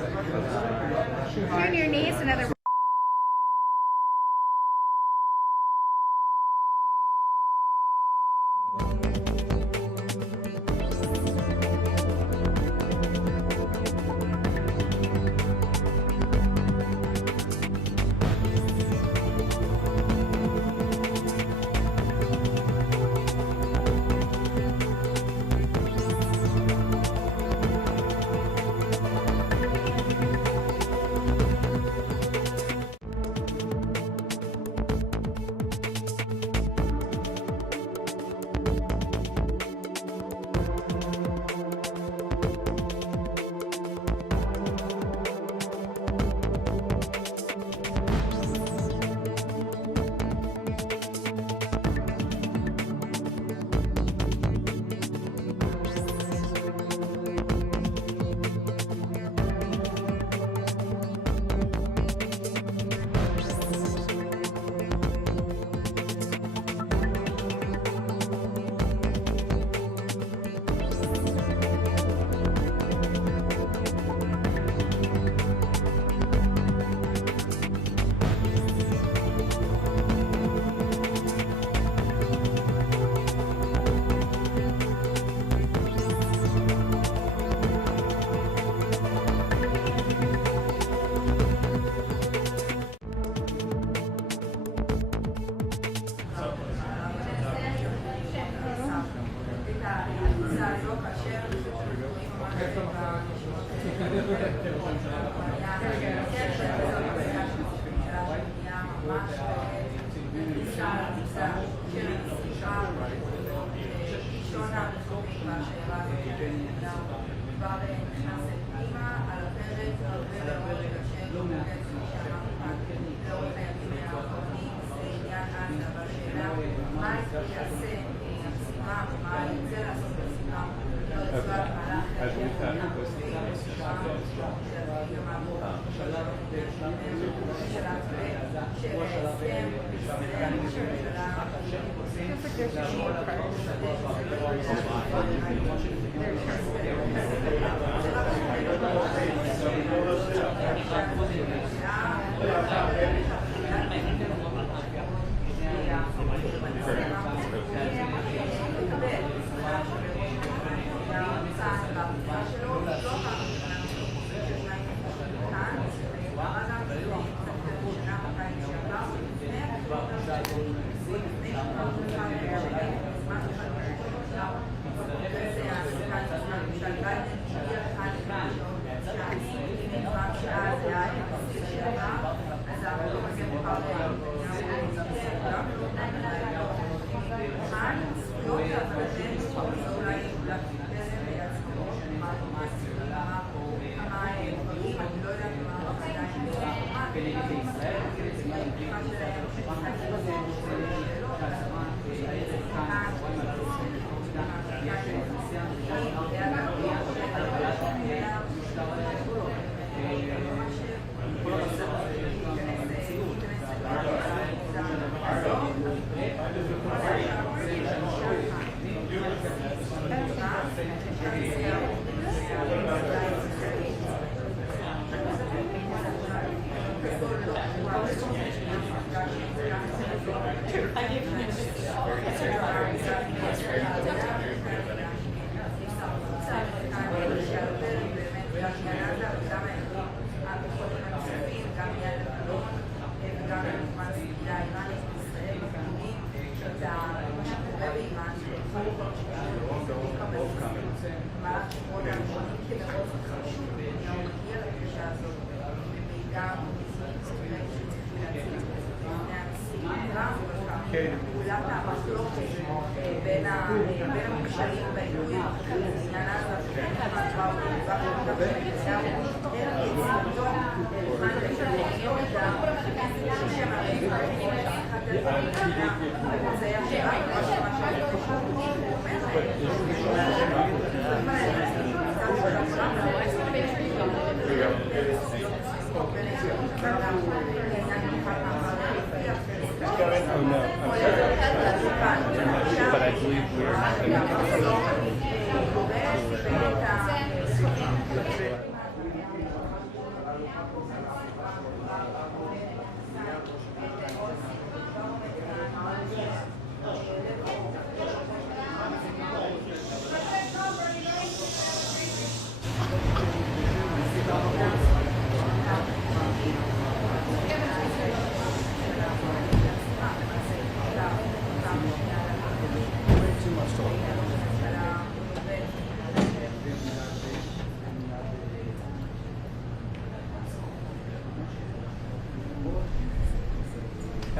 Turn your knees another.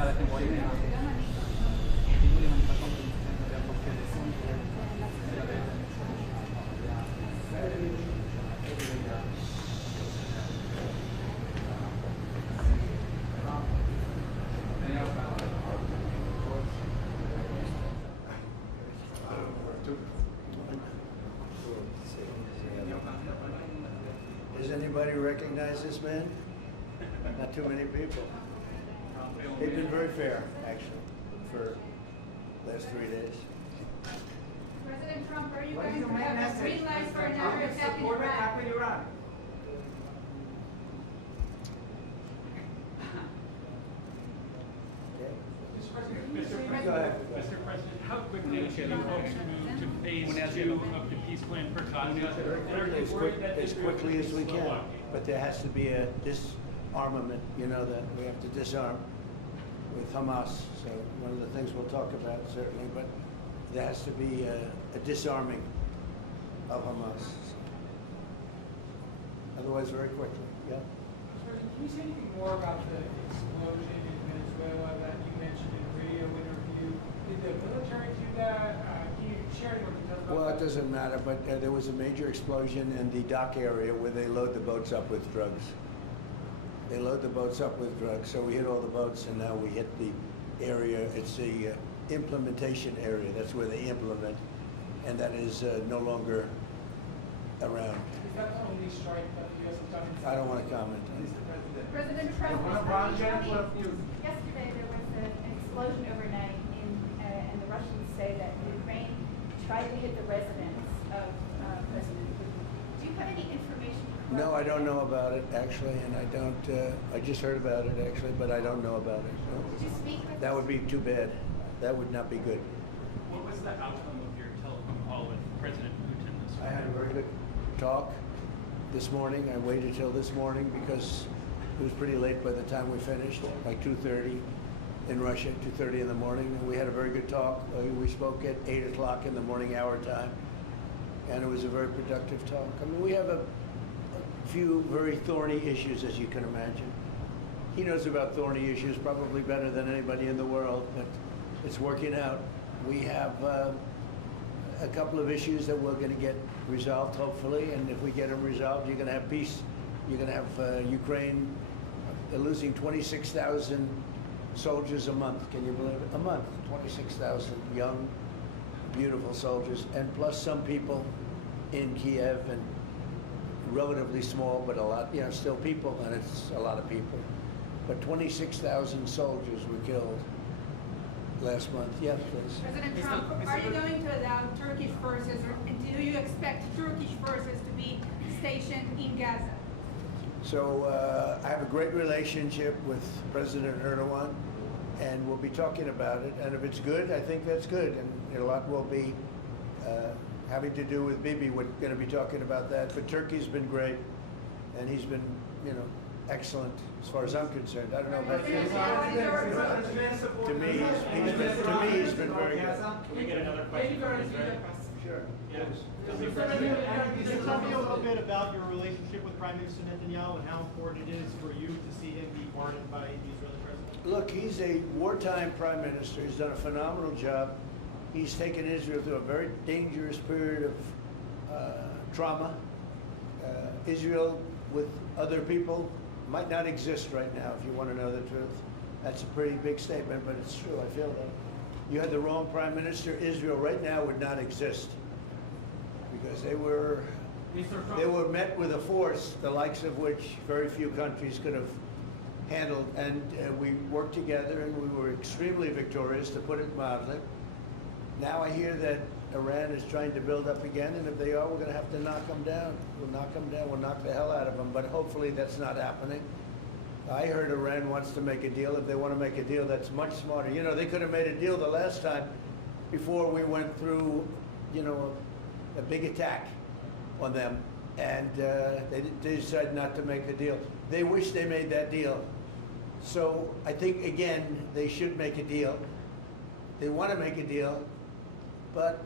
cada temporada. Continúe la manifestación de la populación de la vez. Does anybody recognize this man? Not too many people. They've been very fair, actually, for the last 3 days. President Trump, are you going to have a green light for another attack in Iraq? Go ahead. Mr. President, how quickly should you folks move to phase 2 of the peace plan for Gaza? As quickly as we can, but there has to be a disarmament, you know, that we have to disarm with Hamas. So one of the things we'll talk about certainly, but there has to be a disarming of Hamas. Otherwise, very quickly, yeah. Can you say anything more about the explosion in Venezuela that you mentioned in a radio interview? Did the military do that? Can you share any more details about Well, that? it doesn't matter, but there was a major explosion in the dock area where they load the boats up with drugs. They load the boats up with drugs, so we hit all the boats, and now we hit the area. It's the implementation area. That's where they implement, and that is no longer around. Is that the only strike that the U.S. has done? I don't want to comment on it. President Trump, yesterday there was an explosion overnight, and the Russians say that Ukraine tried to hit the residence of President Putin. Do you have any information? No, I don't know about it, actually, and I don't, I just heard about it, actually, but I don't know about it. No. Did you speak with That would be too bad. That would not be good. What was the outcome of your telephone call with President Putin this I had a very good talk this morning. I waited till this morning because it was pretty late by the time we finished, like 2:30 in Russia, 2:30 in the morning. And we had a very good talk. We spoke at 8 o'clock in the morning hour time, and it was a very productive talk. I mean, we have a few very thorny issues, as you can imagine. He knows about thorny issues probably better than anybody in the world, but it's working out. We have a couple of issues that we're going to get resolved, hopefully, and if we get them resolved, you're going to have peace. You're going to have Ukraine losing 26,000 soldiers a month. Can you believe it? A month, 26,000 young, beautiful soldiers, and plus some people in Kiev, and relatively small, but a lot, you know, still people, and it's a lot of people. But 26,000 soldiers were killed last month. Yeah, please. President Trump, are you going to allow Turkish forces, and do you expect Turkish forces to be stationed in Gaza? So I have a great relationship with President Erdogan, and we'll be talking about it. And if it's good, I think that's good. And a lot will be having to do with Bibi. We're going to be talking about that. But Turkey's been great, and he's been, you know, excellent as far as I'm concerned. I don't know about you. To me, he's been very good. Can we get another question from Israel? Sure. Yes. Can you tell me a little bit about your relationship with Prime Minister Netanyahu and how important it is for you to see him be pardoned by the Israeli president? Look, he's a wartime prime minister. He's done a phenomenal job. He's taken Israel through a very dangerous period of trauma. Israel, with other people, might not exist right now, if you want to know the truth. That's a pretty big statement, but it's true. I feel that. You had the wrong prime minister. Israel right now would not exist because they were met with a force the likes of which very few countries could have handled, and we worked together, and we were extremely victorious, to put it mildly. Now I hear that Iran is trying to build up again, and if they are, we're going to have to knock them down. We'll knock them down. We'll knock the hell out of them, but hopefully that's not happening. I heard Iran wants to make a deal. If they want to make a deal, that's much smarter. You know, they could have made a deal the last time before we went through, you know, a big attack on them, and they decided not to make the deal. They wish they made that deal. So I think, again, they should make a deal. They want to make a deal, but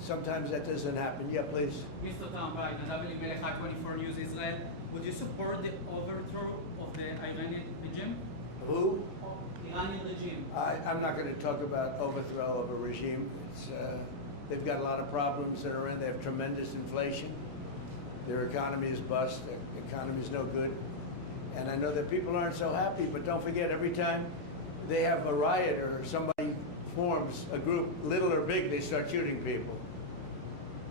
sometimes that doesn't happen. Yeah, please. Mr. Trump, Nadav Melech, 24 News Israel. Would you support the overthrow of the Iranian regime? Who? The Iranian regime. I'm not going to talk about overthrow of a regime. They've got a lot of problems in Iran. They have tremendous inflation. Their economy is bust. Their economy is no good. And I know that people aren't so happy, but don't forget, every time they have a riot or somebody forms a group, little or big, they start shooting people.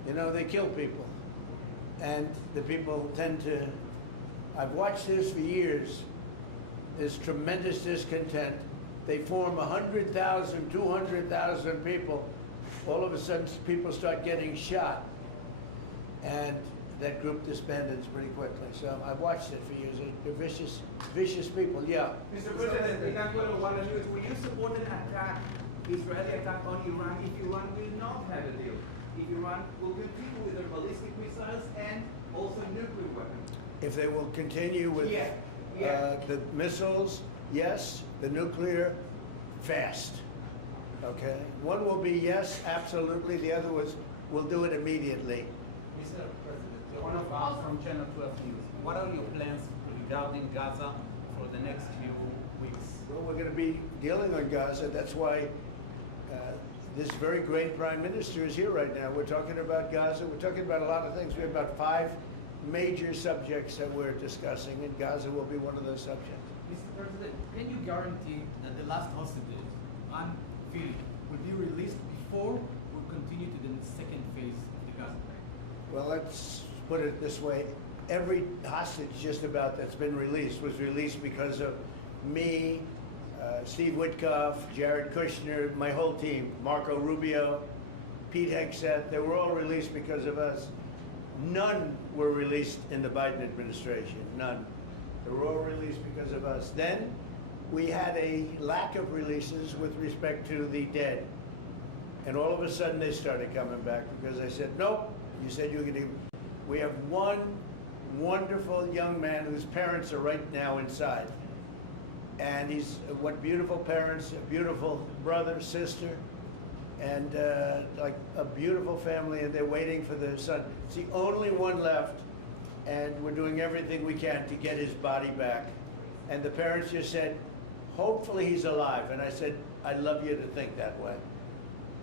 You know, they kill people. And the people tend to, I've watched this for years. There's tremendous discontent. They form 100,000, 200,000 people. All of a sudden, people start getting shot. And that group disbands pretty quickly. So I've watched it for years. They're vicious, vicious people, yeah. Mr. President, in Angola, one news, will you support an attack, Israeli attack on Iran if Iran will not have a deal? If Iran will continue with their ballistic missiles and also nuclear weapons? If they will continue with the missiles, yes. The nuclear, fast. Okay? One will be yes, absolutely. The other was, we'll do it immediately. Mr. President, one of us from Channel 12 News. What are your plans regarding Gaza for the next few weeks? Well, we're going to be dealing on Gaza. That's why this very great prime minister is here right now. We're talking about Gaza. We're talking about a lot of things. We have about 5 major subjects that we're discussing, and Gaza will be one of those subjects. Mr. President, can you guarantee that the last hostages, Anne Philip, will be released before we continue to the second phase of the Gaza plan? Well, let's put it this way. Every hostage just about that's been released was released because of me, Steve Witkoff, Jared Kushner, my whole team, Marco Rubio, Pete Hegseth. They were all released because of us. None were released in the Biden administration, none. They were all released because of us. Then we had a lack of releases with respect to the dead. And all of a sudden they started coming back because I said, nope, you said you were going to. We have one wonderful young man whose parents are right now inside. And he's, what beautiful parents, a beautiful brother, sister, and like a beautiful family, and they're waiting for their son. It's the only one left, and we're doing everything we can to get his body back. And the parents just said, hopefully he's alive. And I said, I'd love you to think that way.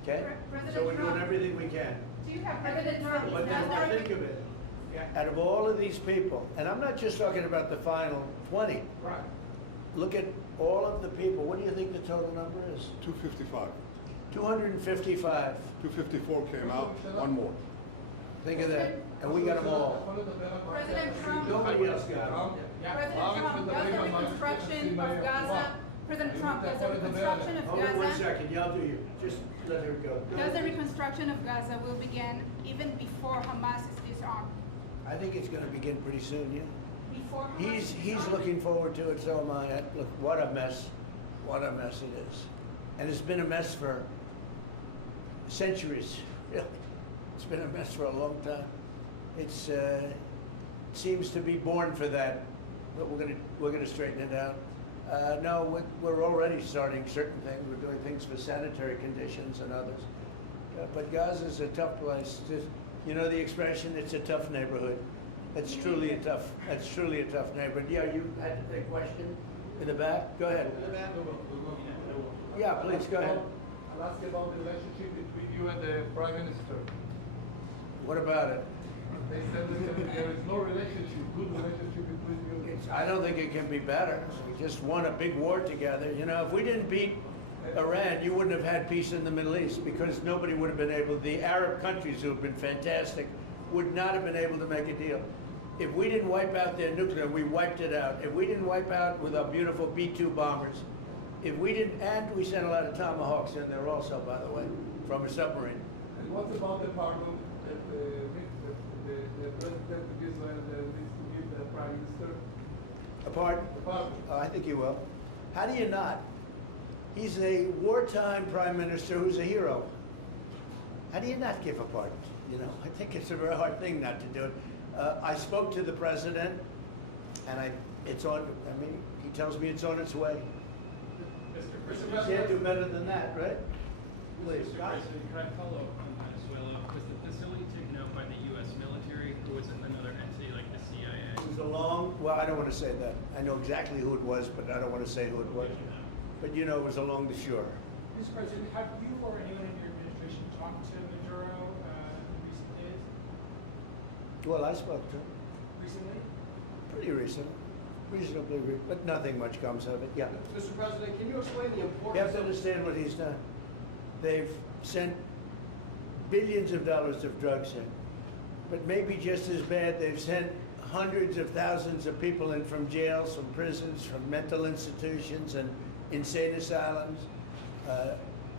Okay? So we're doing everything we can. Do you have evidence that he's But then not think of it. Out of all of these people, and I'm not just talking about the final 20. Right. Look at all of the people. What do you think the total number is? 255. 255. 254 came out, one more. Think of that. And we got them all. President Trump, Nobody else got them. President Trump, does the reconstruction of Gaza, President Trump, does the reconstruction of Hold on 1 Gaza, second. Y'all do you. Just let her go. does the reconstruction of Gaza will begin even before Hamas is disarmed? I think it's going to begin pretty soon, yeah. Before Hamas is He's disarmed? looking forward to it, so am I. Look, what a mess. What a mess it is. And it's been a mess for centuries, really. It's been a mess for a long time. It's seems to be born for that, but we're gonna straighten it out. No, we're already starting certain things. We're doing things for sanitary conditions and others. But Gaza's a tough place. You know the expression, it's a tough neighborhood. It's truly a tough neighborhood. Yeah, you had a question in the back? Go ahead. Yeah, please, go ahead. I'll ask you about the relationship between you and the Prime Minister. What about it? They said that there is no relationship, good relationship between you. I don't think it can be better. We just won a big war together. You know, if we didn't beat Iran, you wouldn't have had peace in the Middle East because nobody would have been able, the Arab countries who have been fantastic would not have been able to make a deal. If we didn't wipe out their nuclear, we wiped it out. If we didn't wipe out with our beautiful B-2 bombers, if we didn't, and we sent a lot of Tomahawks in there also, by the way, from a submarine. And what about the pardon that the President of Israel needs to give the Prime Minister? A pardon? The pardon. Oh, I think you will. How do you not? He's a wartime prime minister who's a hero. How do you not give a pardon? You know, I think it's a very hard thing not to do it. I spoke to the president, and it's on. I mean, he tells me it's on its way. Mr. You can't do better than that, right? Please. Mr. President, can I follow up on Venezuela? Was the facility taken out by the U.S. military, or was it another entity like the CIA? It was a long, well, I don't want to say that. I know exactly who it was, but I don't want to say who it was. But you know, it was along the shore. Mr. President, have you or anyone in your administration talked to Maduro in recent days? Well, I spoke to him Recently? pretty reasonably, but nothing much comes of it. Yeah. Mr. President, can you explain the You importance have to of understand what he's done. They've sent billions of dollars of drugs in. But maybe just as bad, they've sent hundreds of thousands of people in from jails, from prisons, from mental institutions and insane asylums.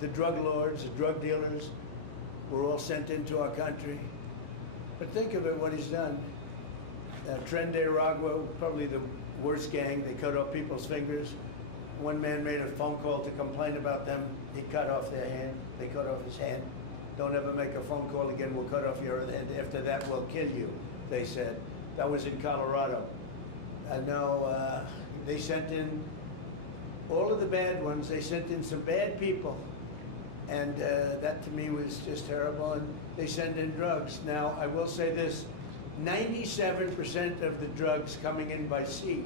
The drug lords, the drug dealers were all sent into our country. But think of it, what he's done. Tren de Aragua, probably the worst gang. They cut off people's fingers. One man made a phone call to complain about them. He cut off their hand. They cut off his hand. Don't ever make a phone call again. We'll cut off your hand. After that, we'll kill you, they said. That was in Colorado. And now they sent in all of the bad ones. They sent in some bad people. And that to me was just terrible. And they send in drugs. Now, I will say this. 97% of the drugs coming in by sea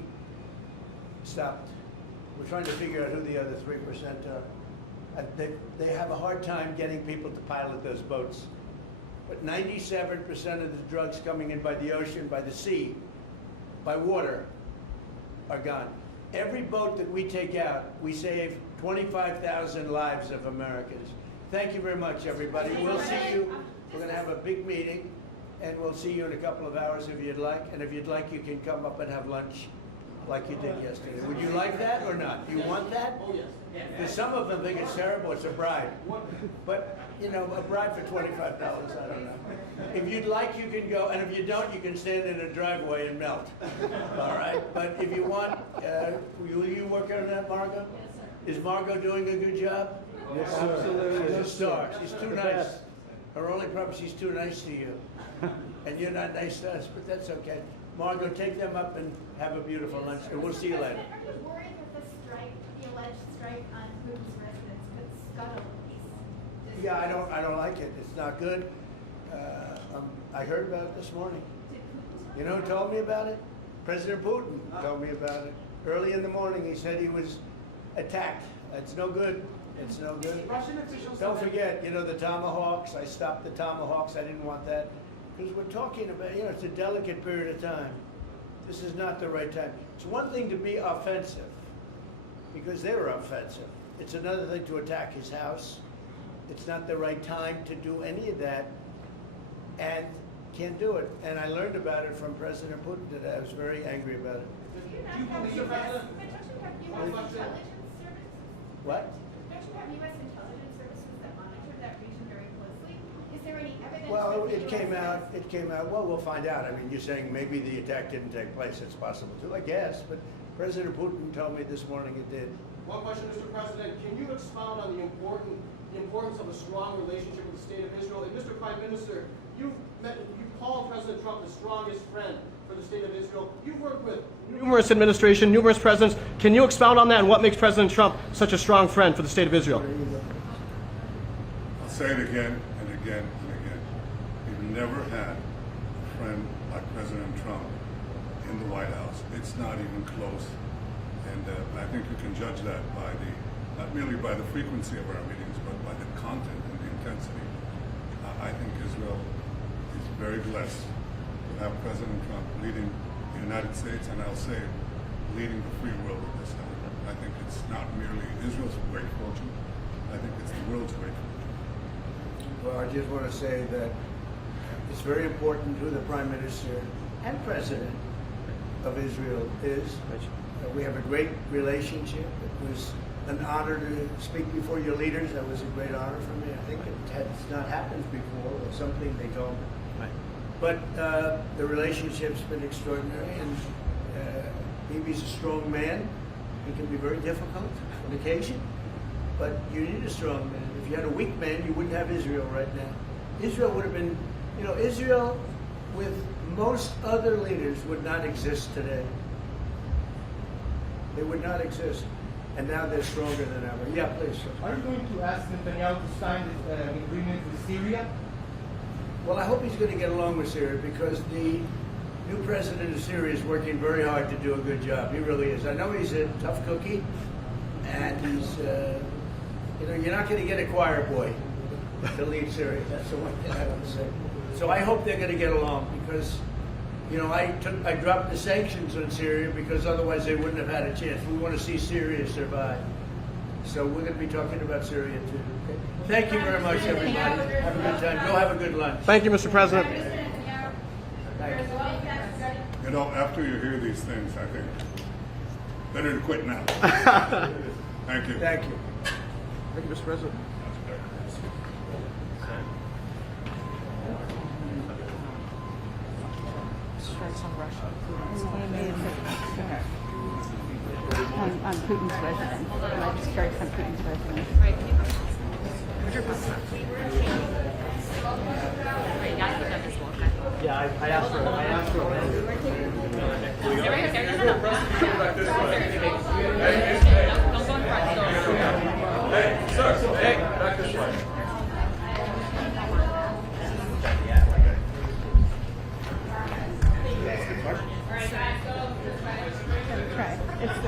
stopped. We're trying to figure out who the other 3% are. They have a hard time getting people to pilot those boats. But 97% of the drugs coming in by the ocean, by the sea, by water, are gone. Every boat that we take out, we save 25,000 lives of Americans. Thank you very much, everybody. We'll see you. We're going to have a big meeting, and we'll see you in a couple of hours if you'd like. And if you'd like, you can come up and have lunch like you did yesterday. Would you like that or not? Do you want that? Oh, yes. Because some of them think it's terrible, it's a bribe. But, you know, a bribe for $25, I don't know. If you'd like, you can go, and if you don't, you can stand in a driveway and melt. All right? But if you want, will you work on that, Margot? Yes, sir. Is Margot doing a good job? Yes, sir. Absolutely. She's a star. She's too nice. Her only problem, she's too nice to you. And you're not nice to us, but that's okay. Margot, take them up and have a beautiful lunch, and we'll see you later. Are you worried that the strike, the alleged strike on Putin's residents could scuttle peace? Yeah, I don't like it. It's not good. I heard about it this morning. Did Putin You know who told me about it? President Putin told me about it. Early in the morning, he said he was attacked. It's no good. It's no good. Russian officials. Don't forget, you know, the Tomahawks. I stopped the Tomahawks. I didn't want that. Because we're talking about, you know, it's a delicate period of time. This is not the right time. It's one thing to be offensive, because they were offensive. It's another thing to attack his house. It's not the right time to do any of that, and can't do it. And I learned about it from President Putin today. I was very angry about it. Do you not have U.S. intelligence services? What? Don't you have U.S. intelligence services that monitor that region very closely? Is there any evidence? Well, that the it came out. Well, we'll find out. I mean, you're saying maybe the attack didn't take place. It's possible too, I guess. But President Putin told me this morning it did. One question, Mr. President. Can you expound on the importance of a strong relationship with the State of Israel? And Mr. Prime Minister, you called President Trump the strongest friend for the State of Israel. You've worked with numerous administrations, numerous presidents. Can you expound on that and what makes President Trump such a strong friend for the State of Israel? I'll say it again and again and again. We've never had a friend like President Trump in the White House. It's not even close. And I think you can judge that by not merely by the frequency of our meetings, but by the content and the intensity. I think Israel is very blessed to have President Trump leading the United States, and I'll say leading the free world at this time. I think it's not merely Israel's great fortune, I think it's the world's great fortune. Well, I just want to say that it's very important who the Prime Minister and President of Israel is. We have a great relationship. It was an honor to speak before your leaders. That was a great honor for me. I think it has not happened before, or something they told me. Right. But the relationship's been extraordinary, and he's a strong man. He can be very difficult on occasion, but you need a strong man. If you had a weak man, you wouldn't have Israel right now. Israel would have been, you know, Israel with most other leaders would not exist today. They would not exist. And now they're stronger than ever. Yeah, please. Are you going to ask Netanyahu to sign this agreement with Syria? Well, I hope he's going to get along with Syria, because the new president of Syria is working very hard to do a good job. He really is. I know he's a tough cookie, and he's, you're not going to get a choir boy to lead Syria. That's the one thing I want to say. So I hope they're going to get along because, I dropped the sanctions on Syria because otherwise they wouldn't have had a chance. We want to see Syria survive. So we're going to be talking about Syria too. Thank you very much, everybody. Have a good time. Go have a good lunch. Thank you, Mr. President. You know, after you hear these things, I think better to quit now. Thank you. Thank you. Thank you, Mr. President. Strikes on Russia. On Putin's residence. Strikes on Putin's residence. Yeah, I asked for Hey, sir, hey, back this way. Try. It's